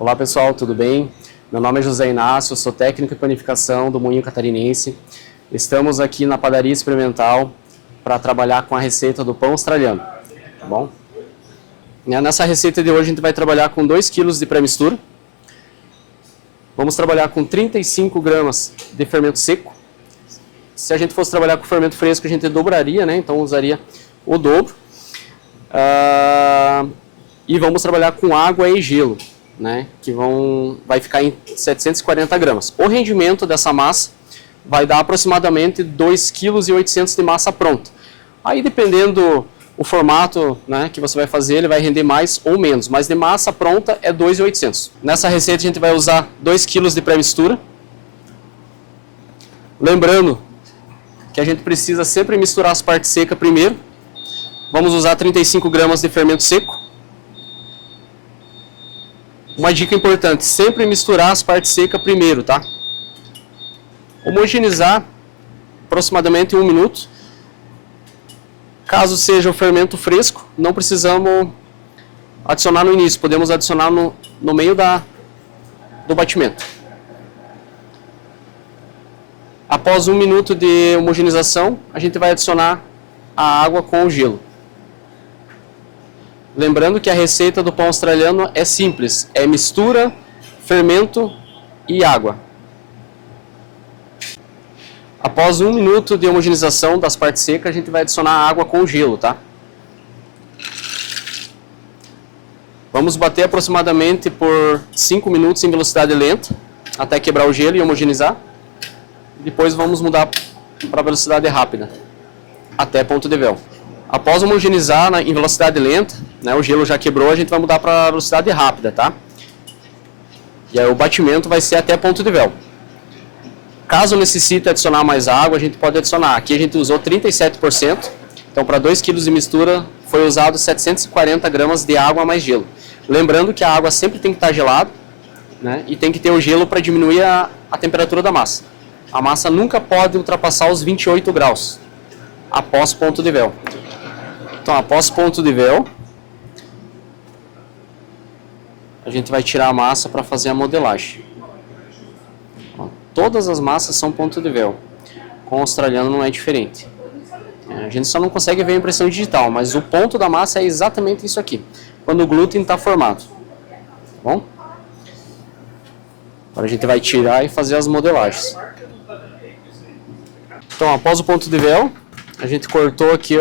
Olá pessoal, tudo bem? Meu nome é José Inácio, sou técnico em panificação do Moinho Catarinense. Estamos aqui na padaria experimental para trabalhar com a receita do pão australiano, tá bom? Nessa receita de hoje a gente vai trabalhar com 2 kg de pré-mistura. Vamos trabalhar com 35 gramas de fermento seco. Se a gente fosse trabalhar com fermento fresco a gente dobraria, né? Então usaria o dobro. E vamos trabalhar com água e gelo, né, que vai ficar em 740 gramas. O rendimento dessa massa vai dar aproximadamente 2,8 kg de massa pronta. Aí, dependendo o formato, né, que você vai fazer, ele vai render mais ou menos, mas de massa pronta é 2,800. Nessa receita a gente vai usar 2 kg de pré-mistura. Lembrando que a gente precisa sempre misturar as partes secas primeiro. Vamos usar 35 gramas de fermento seco. Uma dica importante, sempre misturar as partes secas primeiro, tá? Homogeneizar aproximadamente 1 minuto. Caso seja o fermento fresco, não precisamos adicionar no início, podemos adicionar no meio do batimento. Após 1 minuto de homogeneização, a gente vai adicionar a água com o gelo. Lembrando que a receita do pão australiano é simples, é mistura, fermento e água. Após 1 minuto de homogeneização das partes secas, a gente vai adicionar a água com o gelo, tá? Vamos bater aproximadamente por 5 minutos em velocidade lenta, até quebrar o gelo e homogeneizar. Depois vamos mudar para velocidade rápida, até ponto de véu. Após homogeneizar em velocidade lenta, né, o gelo já quebrou, a gente vai mudar para velocidade rápida, tá? E aí o batimento vai ser até ponto de véu. Caso necessite adicionar mais água, a gente pode adicionar. Aqui a gente usou 37%, então para 2 kg de mistura foi usado 740 gramas de água mais gelo. Lembrando que a água sempre tem que estar gelada, né, e tem que ter o gelo para diminuir a temperatura da massa. A massa nunca pode ultrapassar os 28 graus após ponto de véu. Então, após ponto de véu, a gente vai tirar a massa para fazer a modelagem. Todas as massas são ponto de véu. Com o australiano não é diferente. A gente só não consegue ver a impressão digital, mas o ponto da massa é exatamente isso aqui, quando o glúten está formado. Tá bom? Agora a gente vai tirar e fazer as modelagens. Então, após o ponto de véu, a gente cortou aqui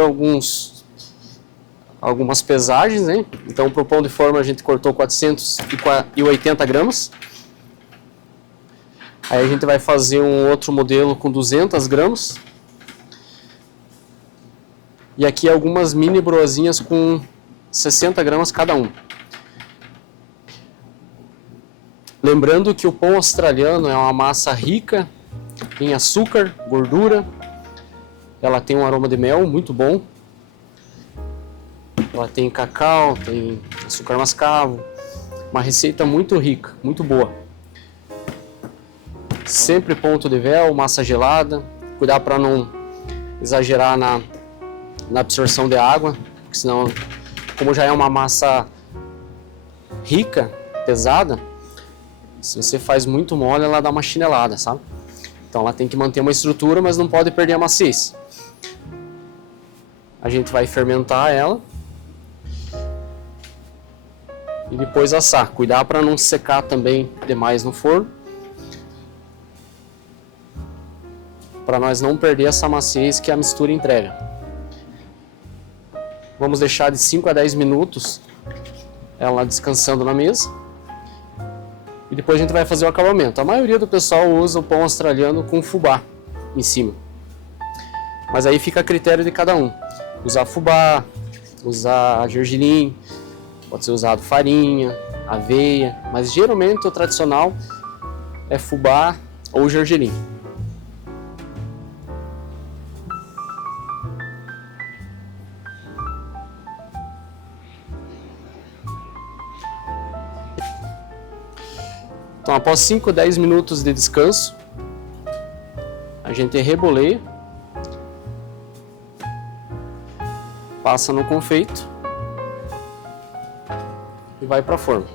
algumas pesagens, né? Então, para o pão de forma a gente cortou 480 gramas. Aí a gente vai fazer um outro modelo com 200 gramas. E aqui algumas mini broazinhas com 60 gramas cada um. Lembrando que o pão australiano é uma massa rica em açúcar, gordura. Ela tem um aroma de mel muito bom. Ela tem cacau, tem açúcar mascavo. Uma receita muito rica, muito boa. Sempre ponto de véu, massa gelada. Cuidar para não exagerar na absorção de água, porque senão, como já é uma massa rica, pesada, se você faz muito mole, ela dá uma chinelada, sabe? Então ela tem que manter uma estrutura, mas não pode perder a maciez. A gente vai fermentar ela e depois assar. Cuidar para não secar também demais no forno, para nós não perder essa maciez que a mistura entrega. Vamos deixar de 5 a 10 minutos ela descansando na mesa. E depois a gente vai fazer o acabamento. A maioria do pessoal usa o pão australiano com fubá em cima. Mas aí fica a critério de cada um. Usar fubá, usar gergelim, pode ser usado farinha, aveia, mas geralmente o tradicional é fubá ou gergelim. Então, após 5 a 10 minutos de descanso, a gente reboleia, passa no confeito e vai para a forma.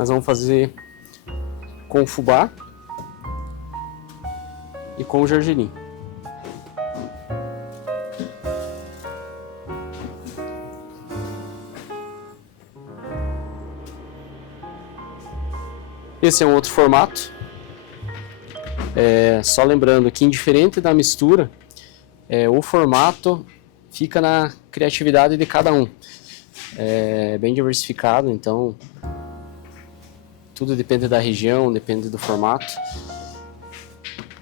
Nós vamos fazer com fubá e com gergelim. Esse é um outro formato. Só lembrando que, indiferente da mistura, o formato fica na criatividade de cada um. É bem diversificado, então tudo depende da região, depende do formato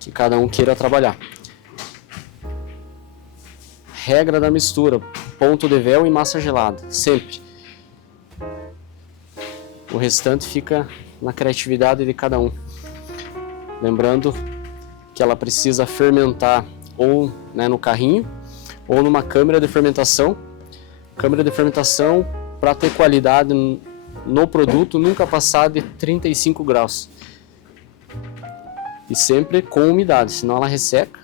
que cada um queira trabalhar. Regra da mistura: ponto de véu e massa gelada, sempre. O restante fica na criatividade de cada um. Lembrando que ela precisa fermentar ou no carrinho ou numa câmara de fermentação. Câmara de fermentação, para ter qualidade no produto, nunca passar de 35 graus. E sempre com umidade, senão ela resseca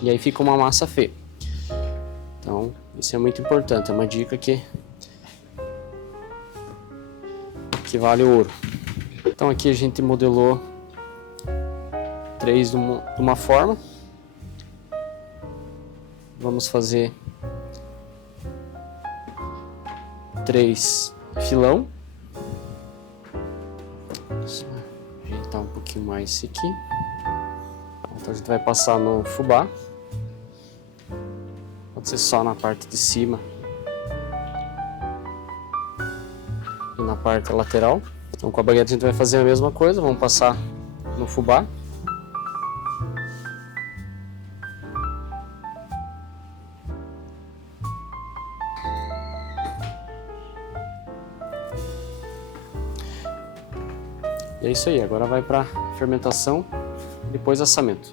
e aí fica uma massa feia. Então, isso é muito importante, é uma dica que vale ouro. Então aqui a gente modelou 3 de uma forma. Vamos fazer 3 filão. Só ajeitar um pouquinho mais esse aqui. Então a gente vai passar no fubá. Pode ser só na parte de cima e na parte lateral. Então com a baguete a gente vai fazer a mesma coisa. Vamos passar no fubá. E é isso aí, agora vai para fermentação e depois assamento.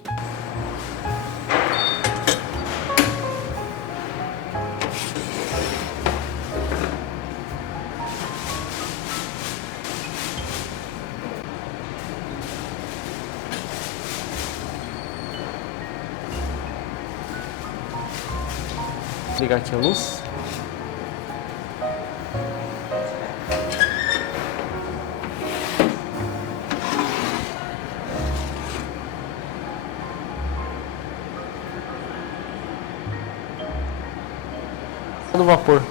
Vou ligar aqui a luz. No vapor.